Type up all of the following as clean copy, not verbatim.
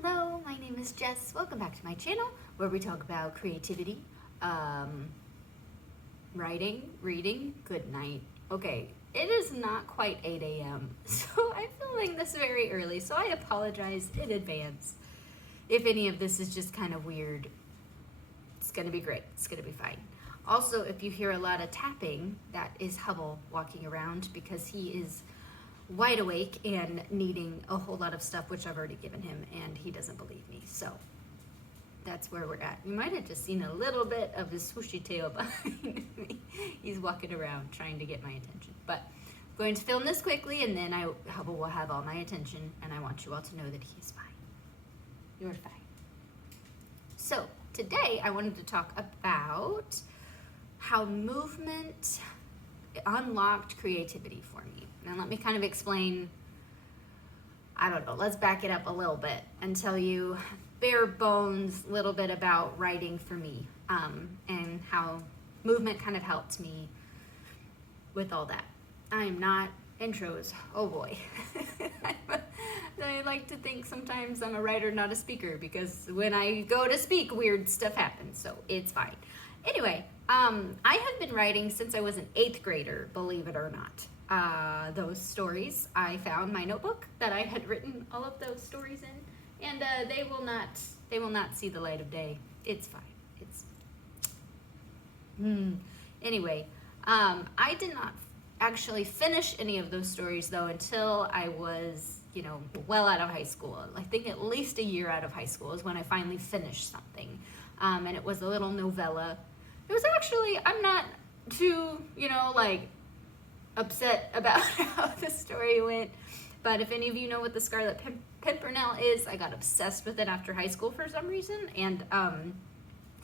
Hello, my name is Jess. Welcome back to my channel where we talk about creativity, writing, reading. Good night. Okay, it is not quite 8 a.m., so I'm filming this very early, so I apologize in advance. If any of this is just kind of weird, it's gonna be great. It's gonna be fine. Also, if you hear a lot of tapping, that is Hubble walking around because he is wide awake and needing a whole lot of stuff, which I've already given him, and he doesn't believe me. So that's where we're at. You might have just seen a little bit of his swooshy tail behind me. He's walking around trying to get my attention. But I'm going to film this quickly, and then Hubble will have all my attention, and I want you all to know that he is fine. You're fine. So today I wanted to talk about how movement unlocked creativity for me. Now let me kind of explain, I don't know, let's back it up a little bit and tell you bare bones little bit about writing for me, and how movement kind of helped me with all that. I am not intros, oh boy. I like to think sometimes I'm a writer, not a speaker, because when I go to speak, weird stuff happens, so it's fine. Anyway, I have been writing since I was an 8th grader, believe it or not. Those stories, I found my notebook that I had written all of those stories in, and they will not see the light of day. It's fine. Anyway, I did not actually finish any of those stories though until I was, well out of high school. I think at least a year out of high school is when I finally finished something, and it was a little novella. It was actually, I'm not too, upset about how the story went, but if any of you know what the Scarlet Pimpernel is, I got obsessed with it after high school for some reason, and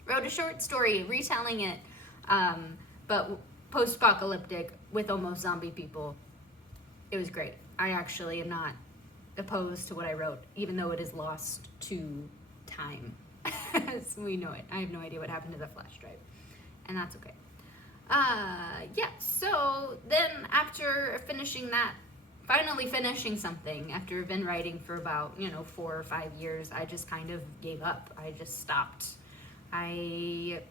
wrote a short story retelling it, but post-apocalyptic with almost zombie people. It was great. I actually am not opposed to what I wrote, even though it is lost to time as we know it. I have no idea what happened to the flash drive, and that's okay. So then after finishing that, finally finishing something, after I've been writing for about, 4 or 5 years, I just kind of gave up. I just stopped. I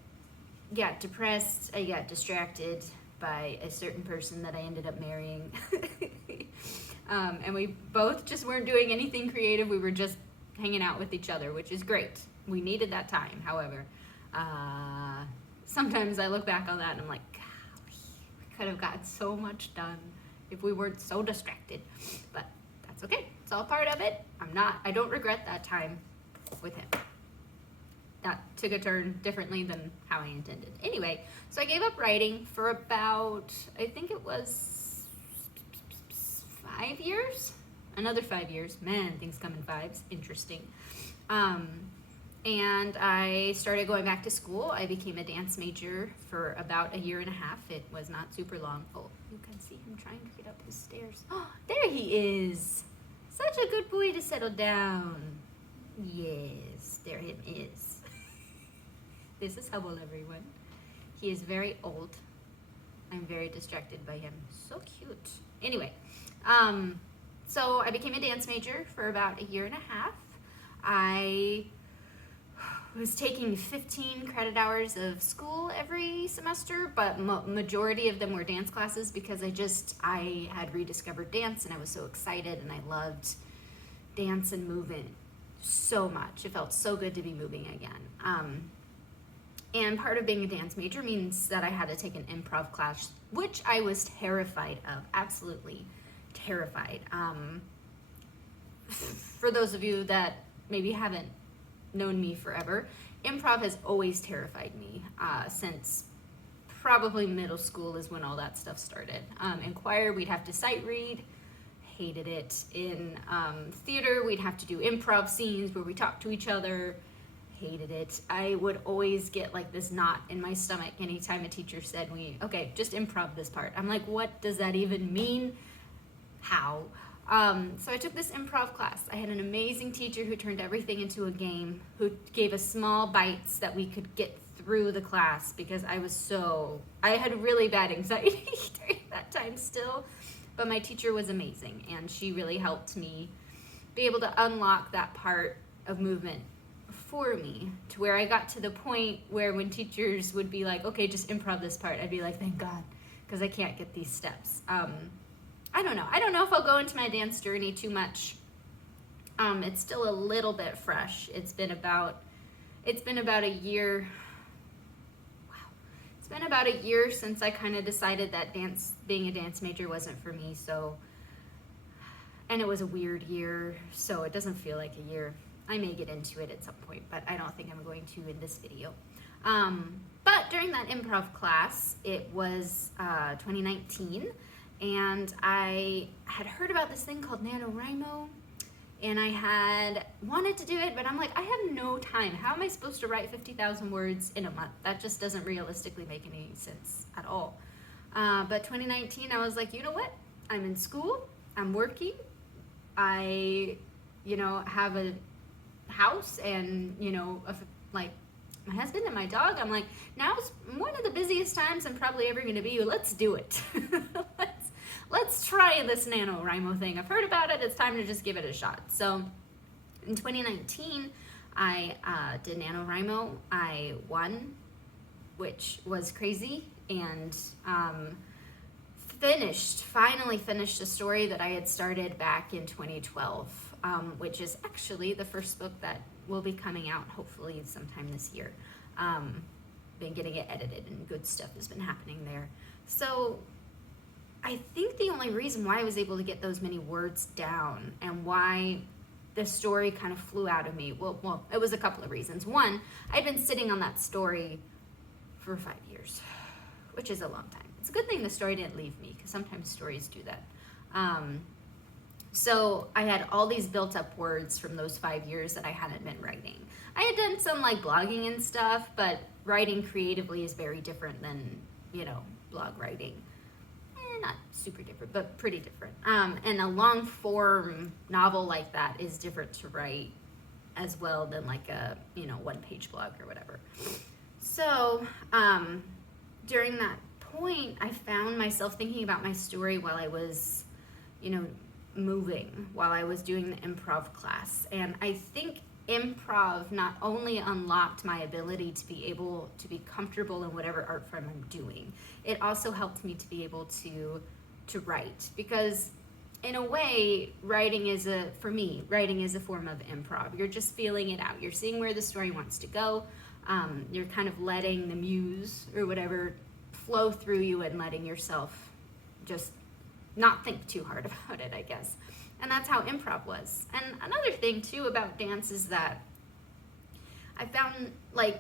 got depressed, I got distracted by a certain person that I ended up marrying. And we both just weren't doing anything creative. We were just hanging out with each other, which is great. We needed that time, however. Sometimes I look back on that and I'm like, golly, we could have gotten so much done if we weren't so distracted. But that's okay. It's all part of it. I don't regret that time with him. That took a turn differently than how I intended. Anyway, so I gave up writing for about, I think it was 5 years? Another 5 years. Man, things come in fives. Interesting. And I started going back to school. I became a dance major for about a year and a half. It was not super long. Oh, you can see him trying to get up his stairs. Oh, there he is. Such a good boy to settle down. Yes, there him is. This is Hubble, everyone. He is very old. I'm very distracted by him. So cute. Anyway, so I became a dance major for about a year and a half. I was taking 15 credit hours of school every semester, but majority of them were dance classes because I had rediscovered dance and I was so excited and I loved dance and movement so much. It felt so good to be moving again. And part of being a dance major means that I had to take an improv class, which I was terrified of, absolutely terrified. For those of you that maybe haven't known me forever, improv has always terrified me, since probably middle school is when all that stuff started. In choir, we'd have to sight read, hated it. In theater, we'd have to do improv scenes where we talk to each other, hated it. I would always get like this knot in my stomach anytime a teacher said, okay, just improv this part. I'm like, what does that even mean? How? So I took this improv class. I had an amazing teacher who turned everything into a game, who gave us small bites that we could get through the class because I had really bad anxiety during that time still, but my teacher was amazing and she really helped me be able to unlock that part of movement for me, to where I got to the point where when teachers would be like, okay, just improv this part, I'd be like, thank God, because I can't get these steps. I don't know if I'll go into my dance journey too much. It's still a little bit fresh. It's been about a year. Wow. It's been about a year since I kind of decided that being a dance major wasn't for me. So, and it was a weird year, so it doesn't feel like a year. I may get into it at some point, but I don't think I'm going to in this video. But during that improv class, it was 2019, and I had heard about this thing called NaNoWriMo, and I had wanted to do it, but I'm like, I have no time. How am I supposed to write 50,000 words in a month? That just doesn't realistically make any sense at all. But 2019, I was like, you know what? I'm in school, I'm working, I, have a house and, like my husband and my dog. I'm like, now's one of the busiest times I'm probably ever going to be. Let's do it. Let's try this NaNoWriMo thing. I've heard about it. It's time to just give it a shot. So in 2019, I did NaNoWriMo. I won, which was crazy, and finally finished a story that I had started back in 2012, which is actually the first book that will be coming out hopefully sometime this year. Been getting it edited, and good stuff has been happening there. So I think the only reason why I was able to get those many words down and why the story kind of flew out of me, well, it was a couple of reasons. One, I'd been sitting on that story for 5 years, which is a long time. It's a good thing the story didn't leave me, because sometimes stories do that. So I had all these built up words from those 5 years that I hadn't been writing. I had done some like blogging and stuff, but writing creatively is very different than, blog writing. Not super different, but pretty different. And a long form novel like that is different to write as well than like a, 1-page blog or whatever. So during that point, I found myself thinking about my story while I was, moving, while I was doing the improv class. And I think improv not only unlocked my ability to be able to be comfortable in whatever art form I'm doing, it also helped me to be able to write, because in a way, writing is a form of improv. You're just feeling it out. You're seeing where the story wants to go. You're kind of letting the muse or whatever flow through you and letting yourself just not think too hard about it, I guess. And that's how improv was. And another thing too about dance is that I found like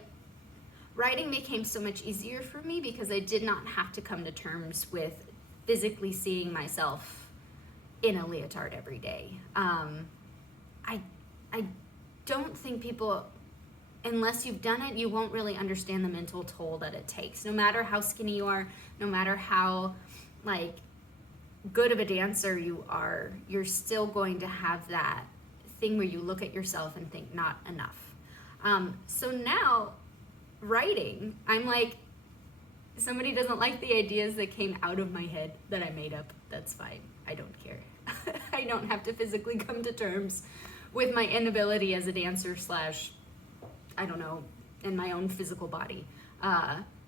writing became so much easier for me because I did not have to come to terms with physically seeing myself in a leotard every day. I don't think people, unless you've done it, you won't really understand the mental toll that it takes. No matter how skinny you are, no matter how like good of a dancer you are, you're still going to have that thing where you look at yourself and think not enough. So now writing, I'm like, somebody doesn't like the ideas that came out of my head that I made up. That's fine. I don't care. I don't have to physically come to terms with my inability as a dancer / I don't know, in my own physical body,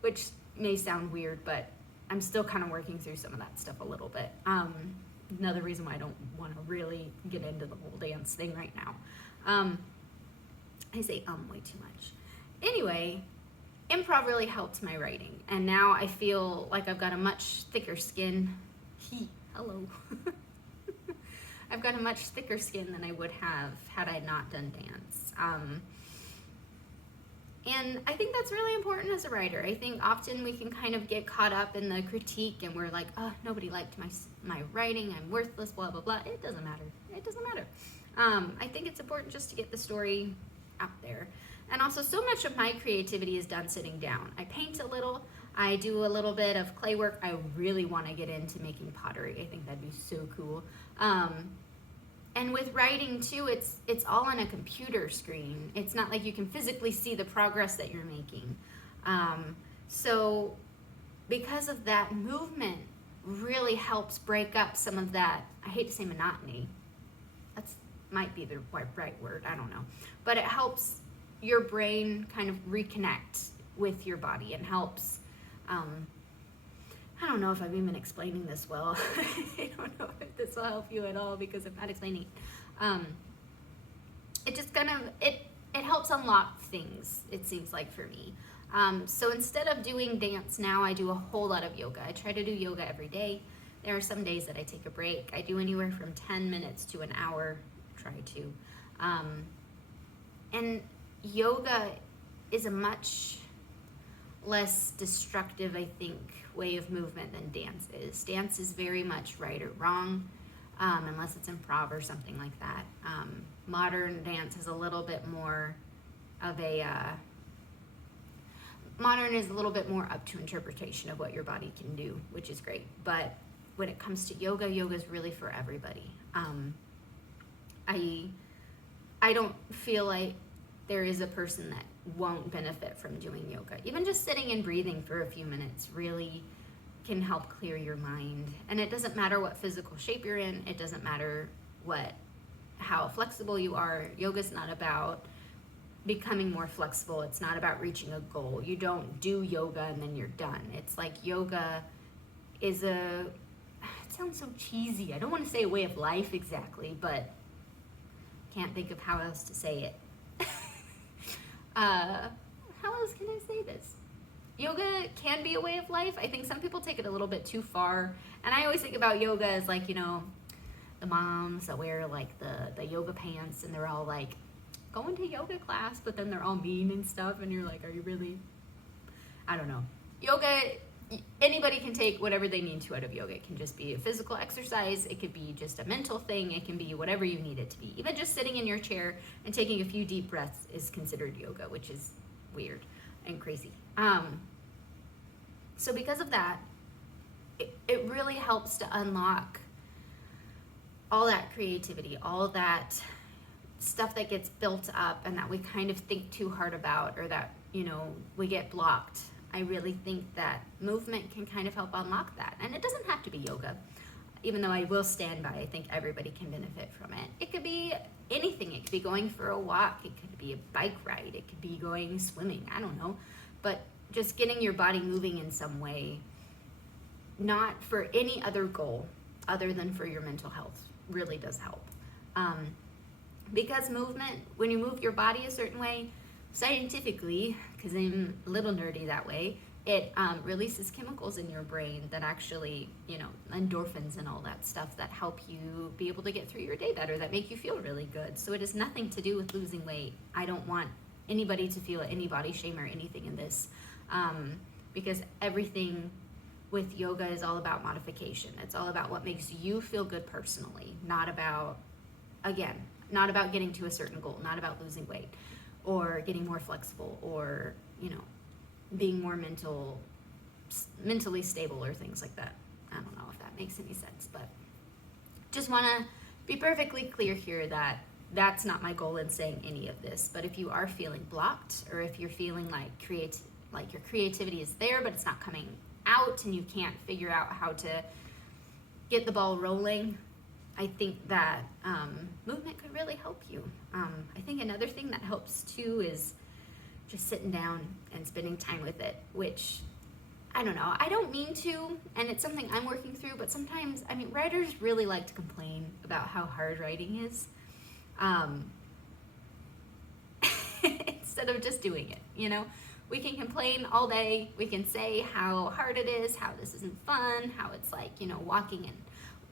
which may sound weird, but I'm still kind of working through some of that stuff a little bit. Another reason why I don't want to really get into the whole dance thing right now. I say way too much. Anyway, improv really helped my writing, and now I feel like I've got a much thicker skin. Hello. I've got a much thicker skin than I would have had I not done dance. And I think that's really important as a writer. I think often we can kind of get caught up in the critique, and we're like, oh, nobody liked my writing, I'm worthless, blah, blah, blah. It doesn't matter. It doesn't matter. I think it's important just to get the story out there. And also, so much of my creativity is done sitting down. I paint a little. I do a little bit of clay work. I really want to get into making pottery. I think that'd be so cool. And with writing too, it's all on a computer screen. It's not like you can physically see the progress that you're making. So because of that, movement really helps break up some of that, I hate to say monotony. might be the right word, I don't know. But it helps your brain kind of reconnect with your body and helps, I don't know if I'm even explaining this well. I don't know if this will help you at all because I'm not explaining. It just kind of, it helps unlock things, it seems like for me. So instead of doing dance now, I do a whole lot of yoga. I try to do yoga every day. There are some days that I take a break. I do anywhere from 10 minutes to an hour, try to. And yoga is a much less destructive, I think, way of movement than dance is. Dance is very much right or wrong, unless it's improv or something like that. Modern dance is a little bit more of a, modern is a little bit more up to interpretation of what your body can do, which is great. But when it comes to yoga, yoga is really for everybody. I don't feel like there is a person that won't benefit from doing yoga. Even just sitting and breathing for a few minutes really can help clear your mind. And it doesn't matter what physical shape you're in. It doesn't matter how flexible you are. Yoga's not about becoming more flexible. It's not about reaching a goal. You don't do yoga and then you're done. It's like yoga is it sounds so cheesy. I don't want to say a way of life exactly, but can't think of how else to say it. How else can I say this? Yoga can be a way of life. I think some people take it a little bit too far. And I always think about yoga as like, you know, the moms that wear like the yoga pants and they're all like going to yoga class, but then they're all mean and stuff. And you're like, are you really? I don't know. Yoga, anybody can take whatever they need to out of yoga. It can just be a physical exercise. It could be just a mental thing. It can be whatever you need it to be. Even just sitting in your chair and taking a few deep breaths is considered yoga, which is weird and crazy. So because of that, it really helps to unlock all that creativity, all that stuff that gets built up and that we kind of think too hard about, or that, you know, we get blocked. I really think that movement can kind of help unlock that. And it doesn't have to be yoga, even though I will stand by, I think everybody can benefit from it. It could be anything. It could be going for a walk. It could be a bike ride. It could be going swimming. I don't know. But just getting your body moving in some way, not for any other goal other than for your mental health, really does help. Because movement, when you move your body a certain way, scientifically, because I'm a little nerdy that way, it releases chemicals in your brain that actually, you know, endorphins and all that stuff that help you be able to get through your day better, that make you feel really good. So it has nothing to do with losing weight. I don't want anybody to feel any body shame or anything in this, because everything with yoga is all about modification. It's all about what makes you feel good personally, not about, again, not about getting to a certain goal, not about losing weight or getting more flexible or, you know, being more mentally stable or things like that. I don't know if that makes any sense, but just want to be perfectly clear here that that's not my goal in saying any of this. But if you are feeling blocked, or if you're feeling like your creativity is there but it's not coming out and you can't figure out how to get the ball rolling, I think that movement could really help you. I think another thing that helps too is just sitting down and spending time with it, which, I don't know, I don't mean to, and it's something I'm working through, but sometimes, I mean, writers really like to complain about how hard writing is, instead of just doing it, you know? We can complain all day, we can say how hard it is, how this isn't fun, how it's like, you know, walking and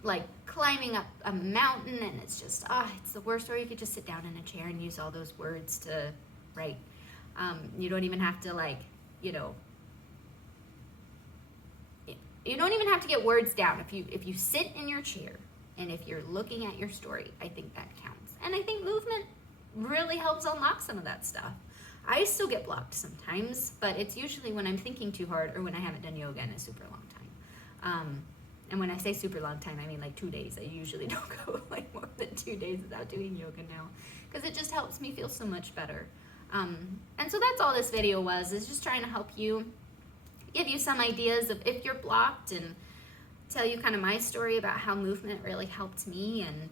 like climbing up a mountain and it's just, it's the worst. Or you could just sit down in a chair and use all those words to write. You don't even have to like, you know, you don't even have to get words down. If you sit in your chair and if you're looking at your story, I think that counts. And I think movement really helps unlock some of that stuff. I still get blocked sometimes, but it's usually when I'm thinking too hard or when I haven't done yoga in a super long time. And when I say super long time, I mean like 2 days. I usually don't go like more than 2 days without doing yoga now, because it just helps me feel so much better. And so that's all this video was, is just trying to help you, give you some ideas of if you're blocked, and tell you kind of my story about how movement really helped me, and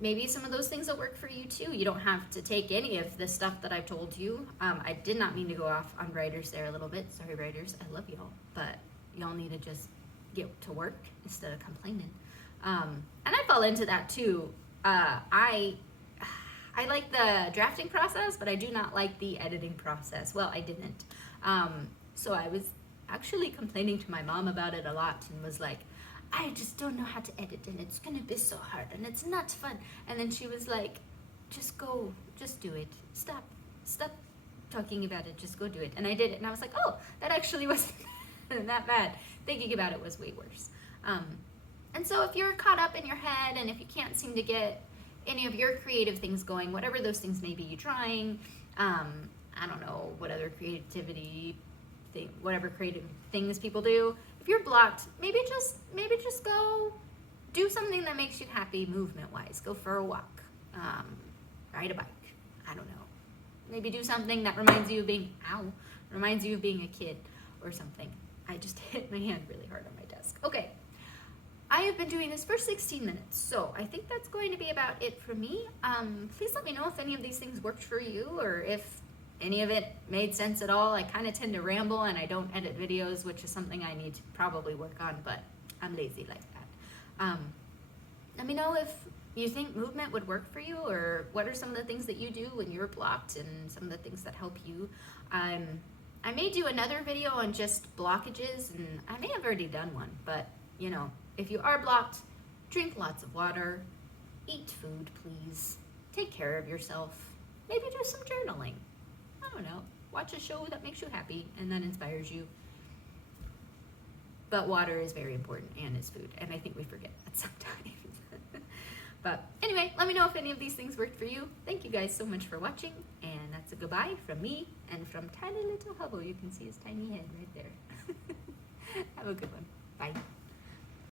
maybe some of those things will work for you too. You don't have to take any of the stuff that I've told you. I did not mean to go off on writers there a little bit. Sorry, writers. I love y'all. But y'all need to just get to work instead of complaining. And I fall into that too. I like the drafting process, but I do not like the editing process. Well, I didn't. So I was actually complaining to my mom about it a lot and was like, I just don't know how to edit and it's gonna be so hard and it's not fun. And then she was like, just go, just do it. Stop talking about it, just go do it. And I did it and I was like, oh, that actually wasn't that bad. Thinking about it was way worse. And so if you're caught up in your head and if you can't seem to get any of your creative things going, whatever those things may be, drawing, I don't know, what other creativity thing, whatever creative things people do, if you're blocked, maybe just go do something that makes you happy movement-wise. Go for a walk, ride a bike, I don't know. Maybe do something that reminds you of being a kid or something. I just hit my hand really hard on my desk. Okay, I have been doing this for 16 minutes, so I think that's going to be about it for me. Please let me know if any of these things worked for you or if any of it made sense at all. I kind of tend to ramble and I don't edit videos, which is something I need to probably work on, but I'm lazy like that. Let me know if you think movement would work for you or what are some of the things that you do when you're blocked and some of the things that help you. I may do another video on just blockages, and I may have already done one, but you know, if you are blocked, drink lots of water, eat food, please, take care of yourself, maybe do some journaling. I don't know, watch a show that makes you happy and that inspires you. But water is very important, and is food, and I think we forget that sometimes. But anyway, let me know if any of these things worked for you. Thank you guys so much for watching, and that's a goodbye from me and from tiny little Hubble. You can see his tiny head right there. Have a good one. Bye.